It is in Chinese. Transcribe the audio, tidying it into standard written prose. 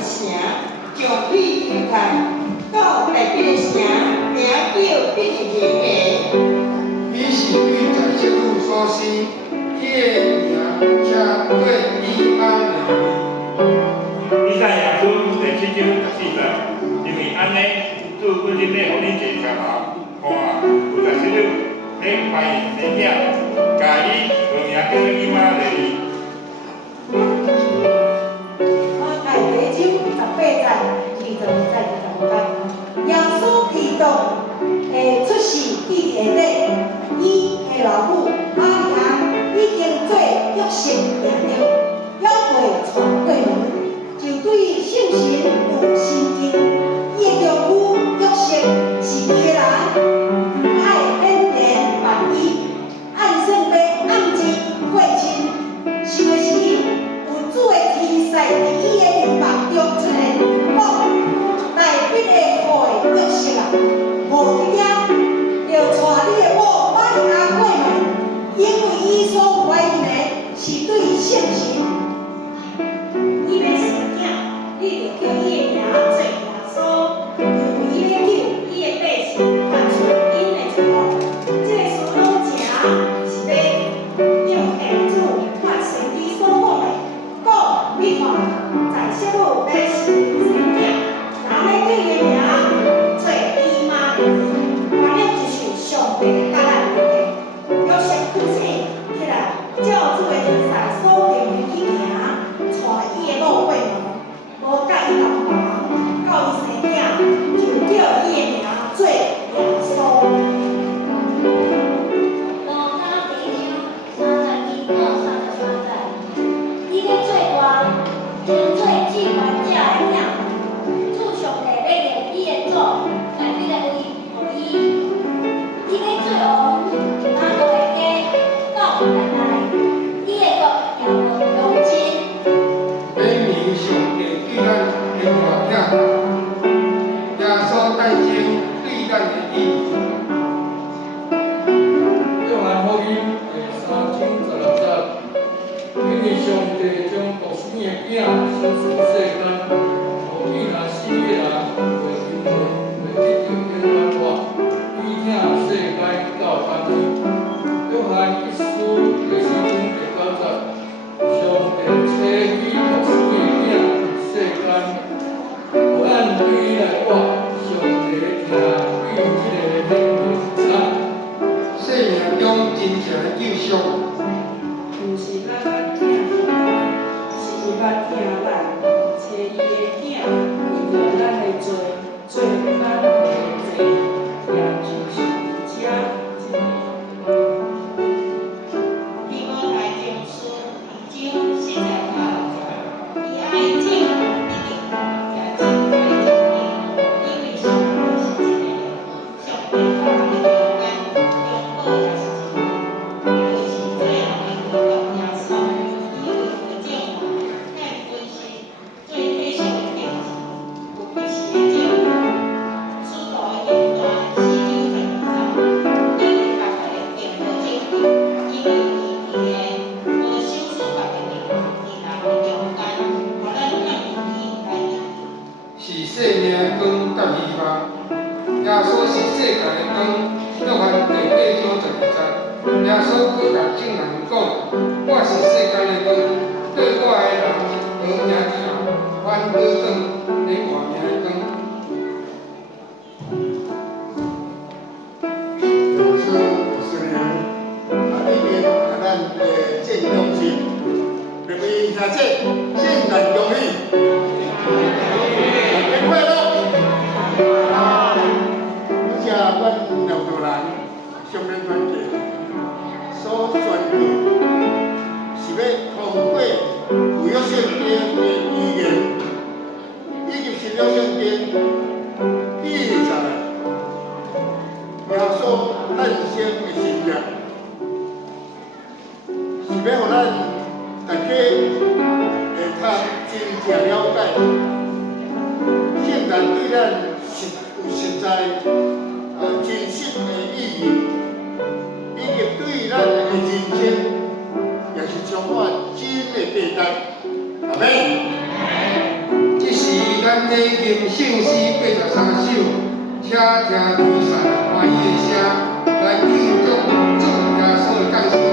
城，将水平潭，到台北的城，名叫必然的。伊是对在政府所生，伊的名才对伊安尼。你知影出第7章14节，因为安尼，主本日咧，互你坐车头，看啊，有17日，咧发现生囝，家己名叫伊妈嘞。我大第章18节22节25节，耶稣基督的出世伫下底，伊的老母玛利亚已经做约瑟病了，约会传过门，就对圣神有信心。伊的丈夫约瑟是伊的人，不爱勉言万语，按算要暗指过亲。想的时，有主的天使伫伊的面目中出现，讲：来必会好的约瑟啊，无惊，要带你的某玛利亚过门，因为伊所怀孕的是对圣神。你要生囝，你就叫伊的名做耶稣，因为伊要救伊的百姓，脱出因的罪恶。这个事拢正是要应天主发先知所讲的，讲你看，在小路要生囝，人要叫伊的名做伊妈，原因就是上帝的答案问题。约瑟不醒起来，照主的天使所定的去行，带伊的某过门，无甲伊同房，到伊生囝，就叫伊的名做耶稣。路加第1章32到33节，伊咧做官，将做至官者的囝，主上帝要用伊的祖来迄个位互伊。伊咧做王，哪个会加到奶奶？伊的国也无用尽。每年上帝对咱的活听，耶稣诞生对咱的意义。约翰福音第3章16节，因为上帝将独生的囝生出世间，互伊若死的人袂因为会得到永远活，伊听世间到今日。约翰一书第4章第9节，上帝赐予独生的囝世间，互咱对伊来活，上帝听对即个显明咱。生命中真正的救赎，毋是咱捌听是伊捌听咱，找伊的囝，为着咱的罪，做咱的罪，也就是遮一个。提摩太前书2章17节到20节，伊爱敬一定，也敬畏真理，因为上帝是一个，上帝甲人的中间，中保也是一个，就是最后的基督耶稣，伊为着正话，献本身，做体上的见证，有必是的证据。使徒的言传4章12节，因为别个并无证据，因为伊无手术别个的，伊人的中间，互咱用伊来医是生命的光甲希望。耶稣是世界的光，约翰第8章12节，耶稣搁甲众人讲：我是世界的光，对我的人无影子后，反倒转咧外面的光。老师50年，一年咱的建中心，各位兄姐，新年恭喜，新年快乐！而且阮刘道人上面团体所宣告，是要通过有约圣经的语言，以及新约圣经记载耶稣诞生的信仰，是要互咱大家会较真正了解，圣诞对咱有实在真实的意义，以及对咱的人生也是充满真的价值。阿门。这是咱要吟圣诗83首，且听弥撒欢喜的声，来庆祝主耶稣的降生。